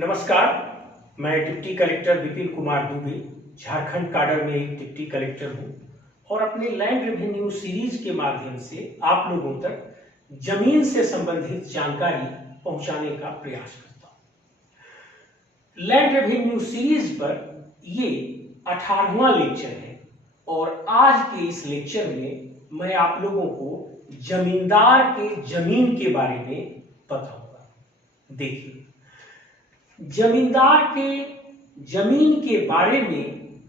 नमस्कार, मैं deputy collector Vipin Kumar Dubey Jharkhand cadre में एक डिप्टी कलेक्टर हूं और अपने लैंड रेवेन्यू सीरीज के माध्यम से आप लोगों तक जमीन से संबंधित जानकारी पहुंचाने का प्रयास करता हूं। लैंड रेवेन्यू सीरीज पर ये 18वां लेक्चर है और आज के इस लेक्चर में मैं आप लोगों को जमींदार के जमीन के बारे में बताऊंगा। देखिए, जमींदार के जमीन के बारे में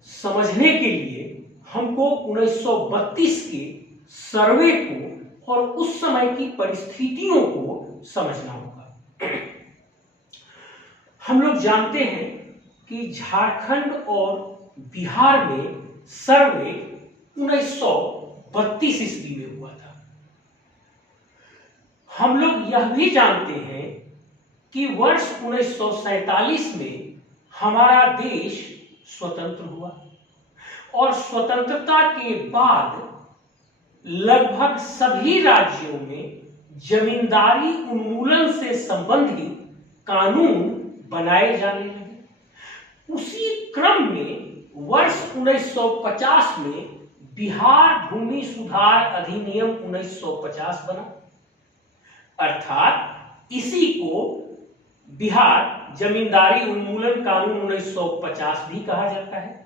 समझने के लिए हमको 1932 के सर्वे को और उस समय की परिस्थितियों को समझना होगा। हम लोग जानते हैं कि झारखंड और बिहार में सर्वे 1932 ईस्वी में हुआ था। हम लोग यह भी जानते हैं कि वर्ष 1947 में हमारा देश स्वतंत्र हुआ और स्वतंत्रता के बाद लगभग सभी राज्यों में जमींदारी उन्मूलन से संबंधित कानून बनाए जाने लगे। उसी क्रम में वर्ष 1950 में बिहार भूमि सुधार अधिनियम 1950 बना, अर्थात इसी को बिहार जमींदारी उन्मूलन कानून 1950 भी कहा जाता है।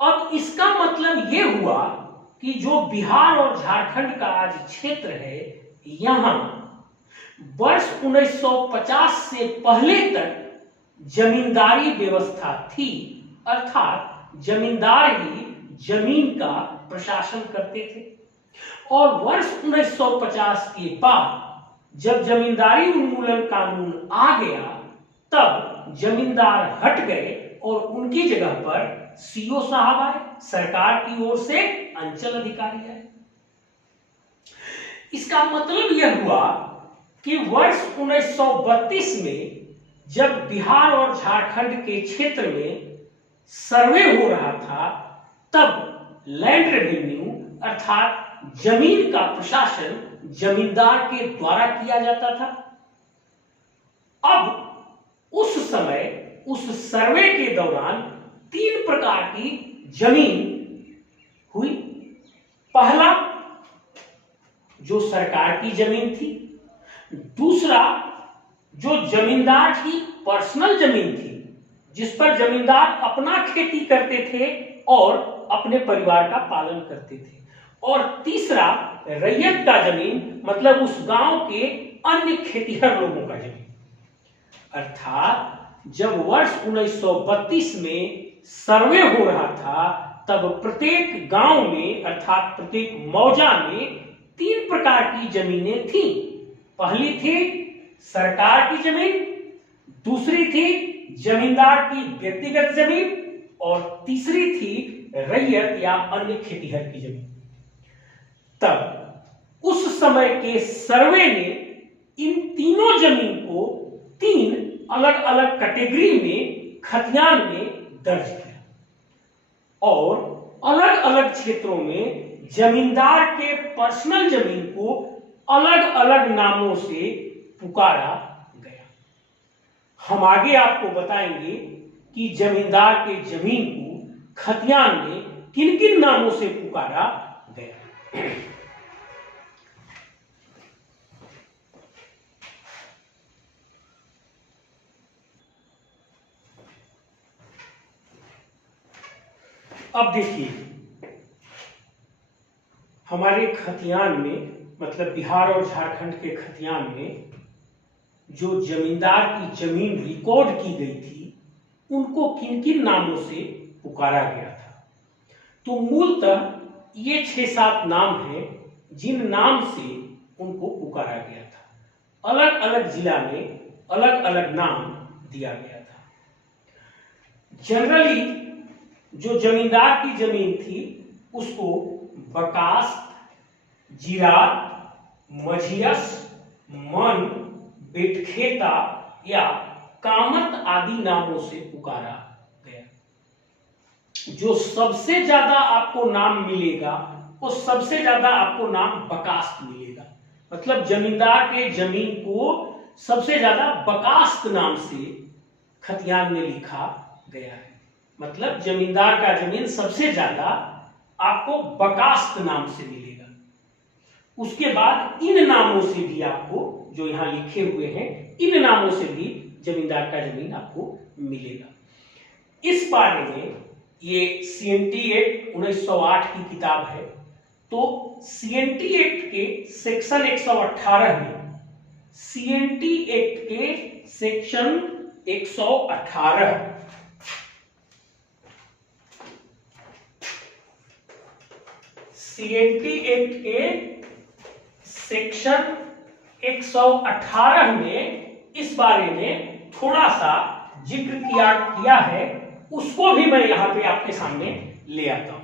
अब इसका मतलब यह हुआ कि जो बिहार और झारखंड का आज क्षेत्र है, यहां वर्ष 1950 से पहले तक जमींदारी व्यवस्था थी, अर्थात जमींदार ही जमीन का प्रशासन करते थे। और वर्ष 1950 के बाद जब जमींदारी उन्मूलन कानून आ गया, तब जमींदार हट गए और उनकी जगह पर सीओ साहब आए, सरकार की ओर से अंचल अधिकारी आए। इसका मतलब यह हुआ कि वर्ष 1932 में जब बिहार और झारखंड के क्षेत्र में सर्वे हो रहा था, तब लैंड रेवेन्यू अर्थात जमीन का प्रशासन जमींदार के द्वारा किया जाता था। अब उस समय उस सर्वे के दौरान 3 प्रकार की जमीन हुई। पहला, जो सरकार की जमीन थी। दूसरा, जो जमींदार की पर्सनल जमीन थी, जिस पर जमींदार अपना खेती करते थे और अपने परिवार का पालन करते थे। और तीसरा, रैयत का जमीन, मतलब उस गांव के अन्य खेतीहर लोगों का जमीन। अर्थात जब वर्ष 1932 में सर्वे हो रहा था, तब प्रत्येक गांव में अर्थात प्रत्येक मौजा में 3 प्रकार की जमीनें थी। पहली थी सरकार की जमीन, दूसरी थी जमींदार की व्यक्तिगत जमीन और तीसरी थी रैयत या अन्य खेतीहर की जमीन। तब उस समय के सर्वे ने इन तीनों जमीन को 3 अलग अलग कैटेगरी में खतियान में दर्ज किया और अलग अलग क्षेत्रों में जमींदार के पर्सनल जमीन को अलग अलग नामों से पुकारा गया। हम आगे आपको बताएंगे कि जमींदार के जमीन को खतियान में किन किन नामों से पुकारा गया। अब देखिए, हमारे खतियान में, मतलब बिहार और झारखंड के खतियान में जो जमींदार की जमीन रिकॉर्ड की गई थी, उनको किन किन नामों से पुकारा गया था। तो मूलतः ये 6-7 नाम हैं जिन नाम से उनको पुकारा गया था। अलग अलग जिला में अलग अलग नाम दिया गया था। जनरली जो जमींदार की जमीन थी, उसको बकास्त, जिरात, मझियस, मन, बेटखेता या कामत आदि नामों से पुकारा गया। जो सबसे ज्यादा आपको नाम मिलेगा, वो सबसे ज्यादा आपको नाम बकास्त मिलेगा। मतलब जमींदार के जमीन को सबसे ज्यादा बकास्त नाम से खतियान में लिखा गया है। मतलब जमींदार का जमीन सबसे ज्यादा आपको बकास्त नाम से मिलेगा। उसके बाद इन नामों से भी आपको, जो यहां लिखे हुए हैं, इन नामों से भी जमींदार का जमीन आपको मिलेगा। इस बारे में ये सीएनटी एक्ट 1908 की किताब है। तो सीएनटी एक्ट के सेक्शन 118 में, सीएनटी एक्ट के सेक्शन 118 सीएनटी एक्ट के सेक्शन 118 में इस बारे में थोड़ा सा जिक्र किया है, उसको भी मैं यहां पे आपके सामने ले आता हूं।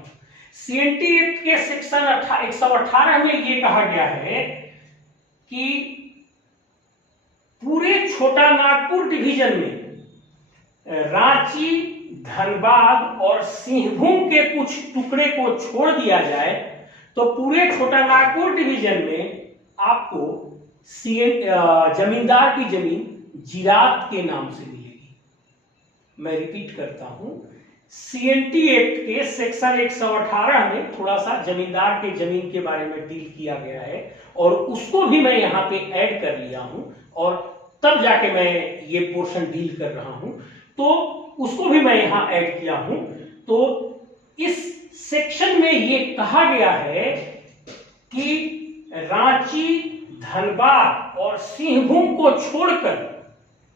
सीएनटी एक्ट के सेक्शन 118 में यह कहा गया है कि पूरे छोटा नागपुर डिवीजन में रांची, धनबाद और सिंहभूम के कुछ टुकड़े को छोड़ दिया जाए तो पूरे छोटा नागपुर डिवीजन में आपको जमींदार की जमीन जिरात के नाम से मिलेगी। मैं रिपीट करता हूं, सीएनटी एक्ट के सेक्शन 118 में थोड़ा सा जमींदार के जमीन के बारे में डील किया गया है और उसको भी मैं यहां पे ऐड कर लिया हूं और तब जाके मैं ये पोर्शन डील कर रहा हूं, तो उसको भी मैं यहां ऐड किया हूं। तो इस सेक्शन में ये कहा गया है कि रांची, धनबाद और सिंहभूम को छोड़कर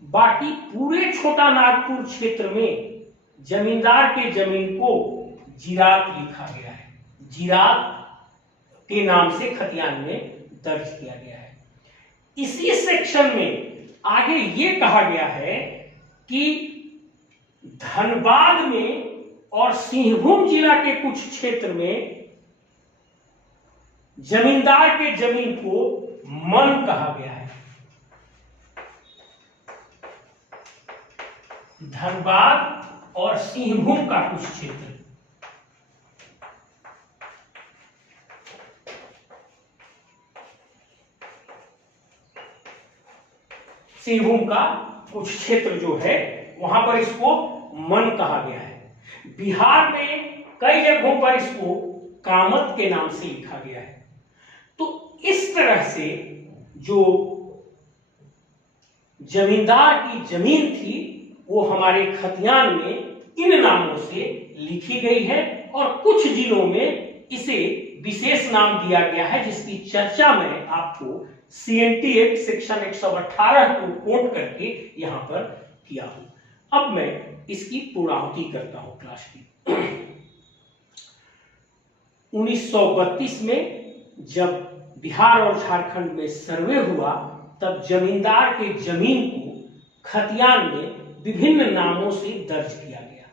बाकी पूरे छोटा नागपुर क्षेत्र में जमींदार के जमीन को जिरात लिखा गया है, जिरात के नाम से खतियान में दर्ज किया गया है। इसी सेक्शन में आगे ये कहा गया है कि धनबाद में और सिंहभूम जिला के कुछ क्षेत्र में जमींदार के जमीन को मन कहा गया है। धनबाद और सिंहभूम का कुछ क्षेत्र, सिंहभूम का कुछ क्षेत्र जो है वहां पर इसको मन कहा गया है। बिहार में कई जगहों पर इसको कामत के नाम से लिखा गया है। तो इस तरह से जो जमींदार की जमीन थी वो हमारे खतियान में इन नामों से लिखी गई है और कुछ जिलों में इसे विशेष नाम दिया गया है जिसकी चर्चा मैं आपको सीएनटी एक्ट सेक्शन 118 को कोट करके यहां पर किया हूं। अब मैं इसकी पूर्णाहुति करता हूं क्लास की। 1932 में जब बिहार और झारखंड में सर्वे हुआ तब जमींदार के जमीन को खतियान में विभिन्न नामों से दर्ज किया गया।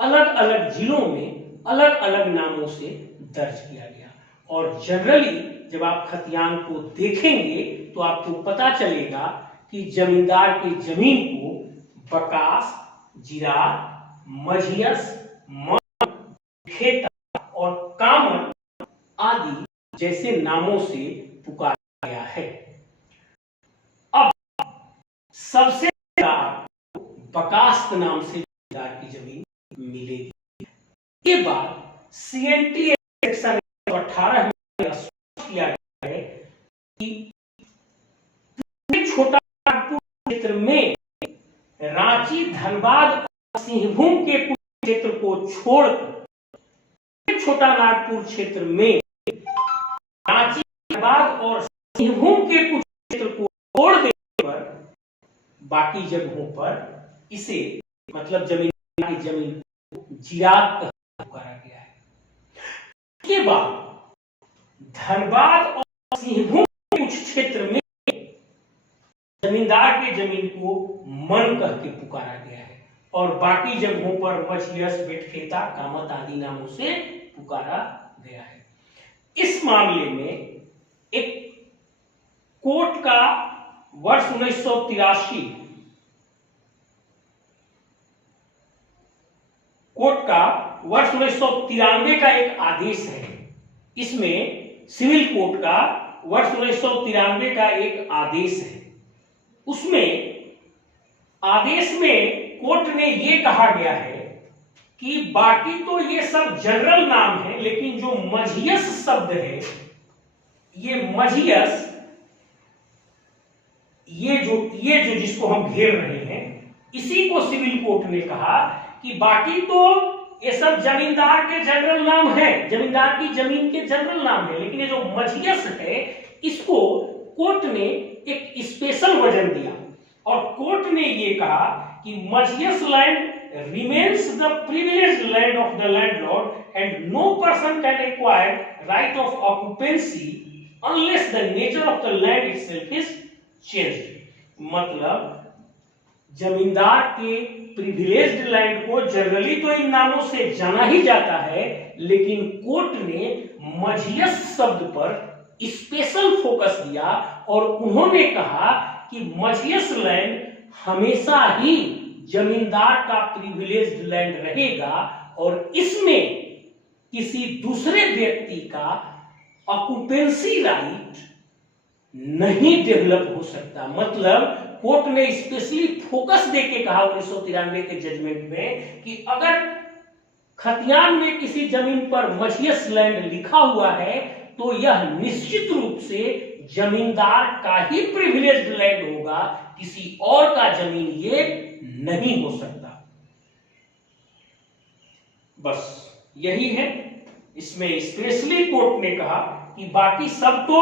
अलग अलग जिलों में अलग अलग नामों से दर्ज किया गया और जनरली जब आप खतियान को देखेंगे तो आपको पता चलेगा कि जमींदार की जमीन को बकास, जिरात, मझियस, मन, खेता और कामन आदि जैसे नामों से पुकारा गया है। अब सबसे बकास्त नाम से जमींदार की जमीन मिलेगी। ये बात सीएनटी सेक्शन 118 में स्पष्ट किया गया है कि छोटा नागपुर क्षेत्र में रांची, धनबाद और सिंहभूम के कुछ क्षेत्र को छोड़कर छोटा नागपुर क्षेत्र में रांची, धनबाद और सिंहभूम के कुछ क्षेत्र को छोड़ देने पर बाकी जगहों पर इसे मतलब जमींदार की जमीन को जिरात पुकारा गया है। इसके बाद धनबाद और सिंहभूम के कुछ क्षेत्र में जमींदार के जमीन को मन कह के पुकारा गया है और बाकी जगहों पर मझियस, बेटखेता, कामत आदि नामों से पुकारा गया है। इस मामले में एक कोर्ट का वर्ष 1983 कोर्ट का वर्ष 1993 का एक आदेश है। इसमें सिविल कोर्ट का वर्ष 1993 का एक आदेश है। उसमें आदेश में कोर्ट ने ये कहा गया है कि बाकी तो ये सब जनरल नाम है, लेकिन जो मझियस शब्द है, ये मझियस, ये जो जिसको हम घेर रहे हैं, इसी को सिविल कोर्ट ने कहा कि बाकी तो ये सब जमींदार के जनरल नाम है, जमींदार की जमीन के जनरल नाम है, लेकिन ये जो मझियस है इसको कोर्ट ने एक स्पेशल वजन दिया और कोर्ट ने ये कहा कि मझियस land remains the privileged land of the landlord and no person can acquire right of occupancy unless the nature of the land itself is changed। मतलब जमींदार के प्रिविलेज्ड लैंड को जनरली तो इन नामों से जाना ही जाता है, लेकिन कोर्ट ने मझियस शब्द पर स्पेशल फोकस दिया और उन्होंने कहा कि मझियस लैंड हमेशा ही जमींदार का प्रिविलेज्ड लैंड रहेगा और इसमें किसी दूसरे व्यक्ति का ऑक्यूपेंसी राइट नहीं डेवलप हो सकता। मतलब कोर्ट ने स्पेशली फोकस देके कहा 1993 के जजमेंट में कि अगर खतियान में किसी जमीन पर मझियस लैंड लिखा हुआ है तो यह निश्चित रूप से जमींदार का ही प्रिविलेज्ड लैंड होगा, किसी और का जमीन ये नहीं हो सकता। बस यही है, इसमें स्पेशली कोर्ट ने कहा कि बाकी सब तो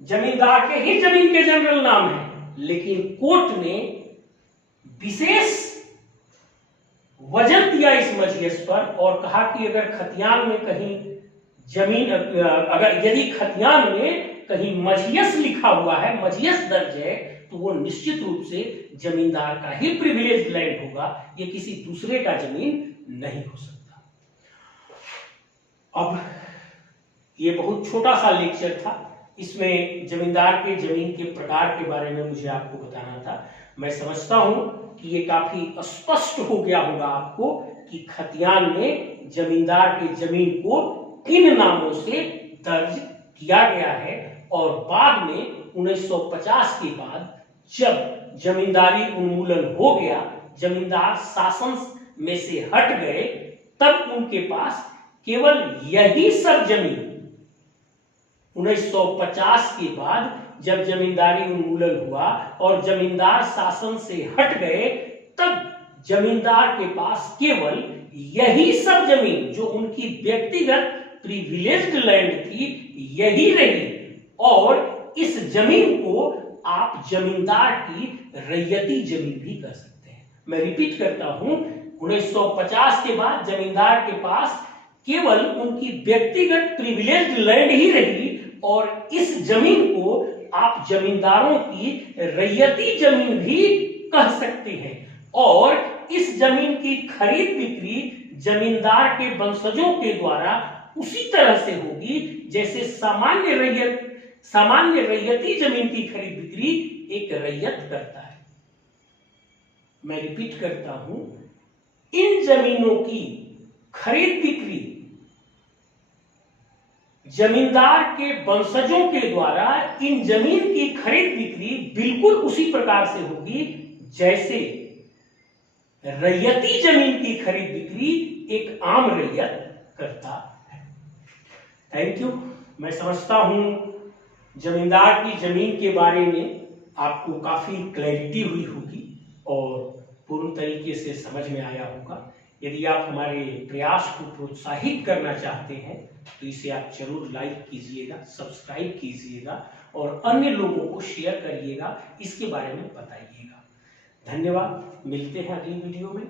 जमींदार के ही जमीन के जनरल नाम है, लेकिन कोर्ट ने विशेष वजन दिया इस मझियस पर और कहा कि अगर खतियान में कहीं जमीन, अगर यदि खतियान में कहीं मझियस लिखा हुआ है, मझियस दर्ज है, तो वो निश्चित रूप से जमींदार का ही प्रिविलेज्ड लैंड होगा, ये किसी दूसरे का जमीन नहीं हो सकता। अब ये बहुत छोटा सा लेक्चर था, इसमें जमींदार के जमीन के प्रकार के बारे में मुझे आपको बताना था। मैं समझता हूं कि ये काफी स्पष्ट हो गया होगा आपको कि खतियान में जमींदार के जमीन को किन नामों से दर्ज किया गया है और बाद में 1950 के बाद जब जमींदारी उन्मूलन हो गया, जमींदार शासन में से हट गए, तब उनके पास केवल यही सब जमीन 1950 के बाद जब जमींदारी उन्मूलन हुआ और जमींदार शासन से हट गए, तब जमींदार के पास केवल यही सब जमीन जो उनकी व्यक्तिगत प्रिविलेज्ड लैंड थी यही रही और इस जमीन को आप जमींदार की रैयती जमीन भी कर सकते हैं। मैं रिपीट करता हूं, 1950 के बाद जमींदार के पास केवल उनकी व्यक्तिगत प्रिविलेज्ड लैंड ही रही और इस जमीन को आप जमींदारों की रैयती जमीन भी कह सकते हैं और इस जमीन की खरीद बिक्री जमींदार के वंशजों के द्वारा उसी तरह से होगी जैसे सामान्य रैयती जमीन की खरीद बिक्री एक रैयत करता है। मैं रिपीट करता हूं, इन जमीनों की खरीद बिक्री जमींदार के वंशजों के द्वारा इन जमीन की खरीद बिक्री बिल्कुल उसी प्रकार से होगी जैसे रैयती जमीन की खरीद बिक्री एक आम रैयत करता है। Thank you. मैं समझता हूं जमींदार की जमीन के बारे में आपको काफी क्लैरिटी हुई होगी और पूर्ण तरीके से समझ में आया होगा। यदि आप हमारे प्रयास को प्रोत्साहित करना चाहते हैं तो इसे आप जरूर लाइक कीजिएगा, सब्सक्राइब कीजिएगा और अन्य लोगों को शेयर करिएगा, इसके बारे में बताइएगा। धन्यवाद। मिलते हैं अगली वीडियो में।